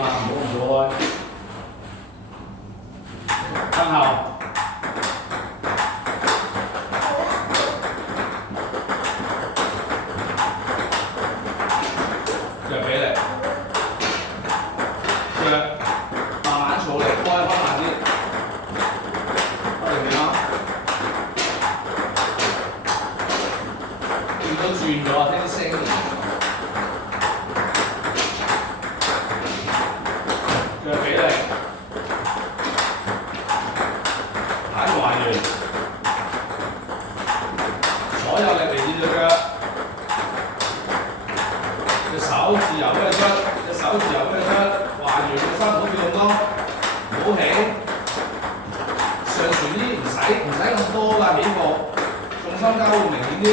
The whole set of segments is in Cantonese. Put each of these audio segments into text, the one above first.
點啊？唔好咁早開。向後。腳俾力。腳慢慢儲力，開慢啲。開定點啊？見到轉咗啊！聽啲聲。腳俾力，擺還原，所有力嚟自隻腳，隻手自由俾佢出，隻手自由俾佢出，還原個身唔好跳咁多，唔好起，上旋啲唔使咁多㗎起伏，重心交會明顯啲。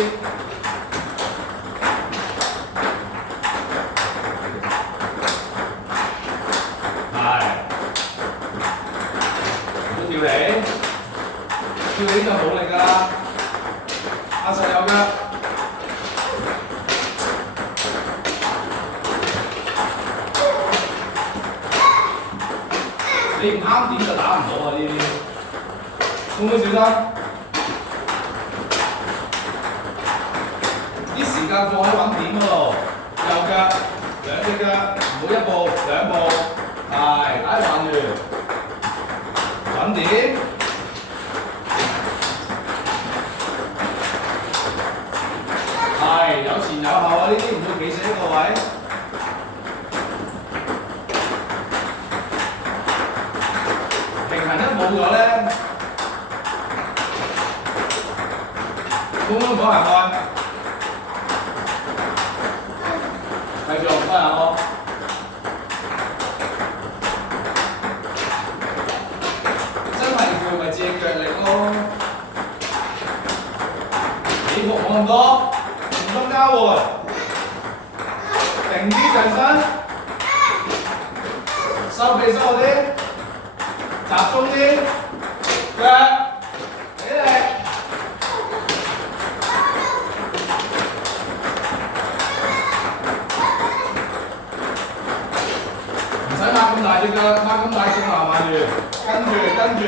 跳起就冇力㗎啦，壓實有腳，你唔啱點就打唔到啊！呢啲，會唔會小心？啲時間放喺揾點嗰度，右腳兩隻腳，唔好一步兩步，係，打還原。揾點，係有前有後啊！呢啲唔會企死一個位，平衡一冇咗咧，會唔會講行開？繼續開下我。咪借腳力咯，起伏冇咁多，重心交換，定啲上身，收氣收啲，集中啲，腳起力，唔使擘咁大隻腳，擘咁大隻麻煩住，跟住。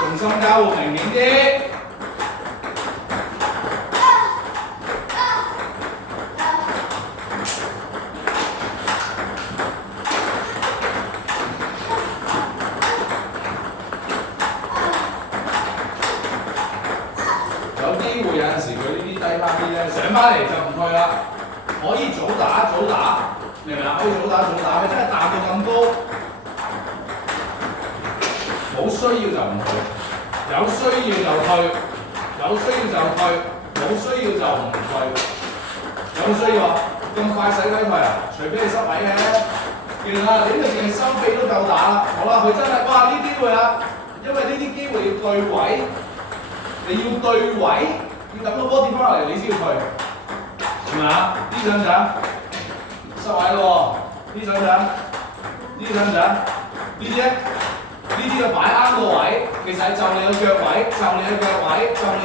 重心交換明顯啲，有機會有陣時佢呢啲低翻啲咧，上翻嚟就唔退啦。可以早打，明唔明啊？可以早打，佢真係彈到咁高。冇需要就唔退，有需要就退，冇需要就唔退。有冇需要啊？咁快使鬼退啊？除非你濕位嘅，見啦，你呢度淨係收臂都夠打啦。好啦，佢真係哇呢啲會啦，因為呢啲機會要對位，你要對位，要等到波跌翻落嚟你先要退，係咪啊？呢想唔想？濕位咯喎，呢想唔想？呢想唔想？呢啲咧？呢啲就擺啱個位，其實係就你個腳位，就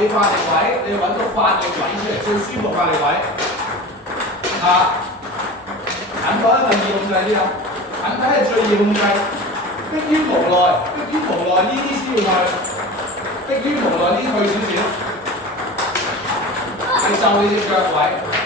你發力位，你要揾到發力位出嚟，最舒服發力位。啊，近睇係咪易控制啲啊？近睇係最易控制，迫於無奈呢啲先要退，迫於無奈呢退少少，係就你隻腳位。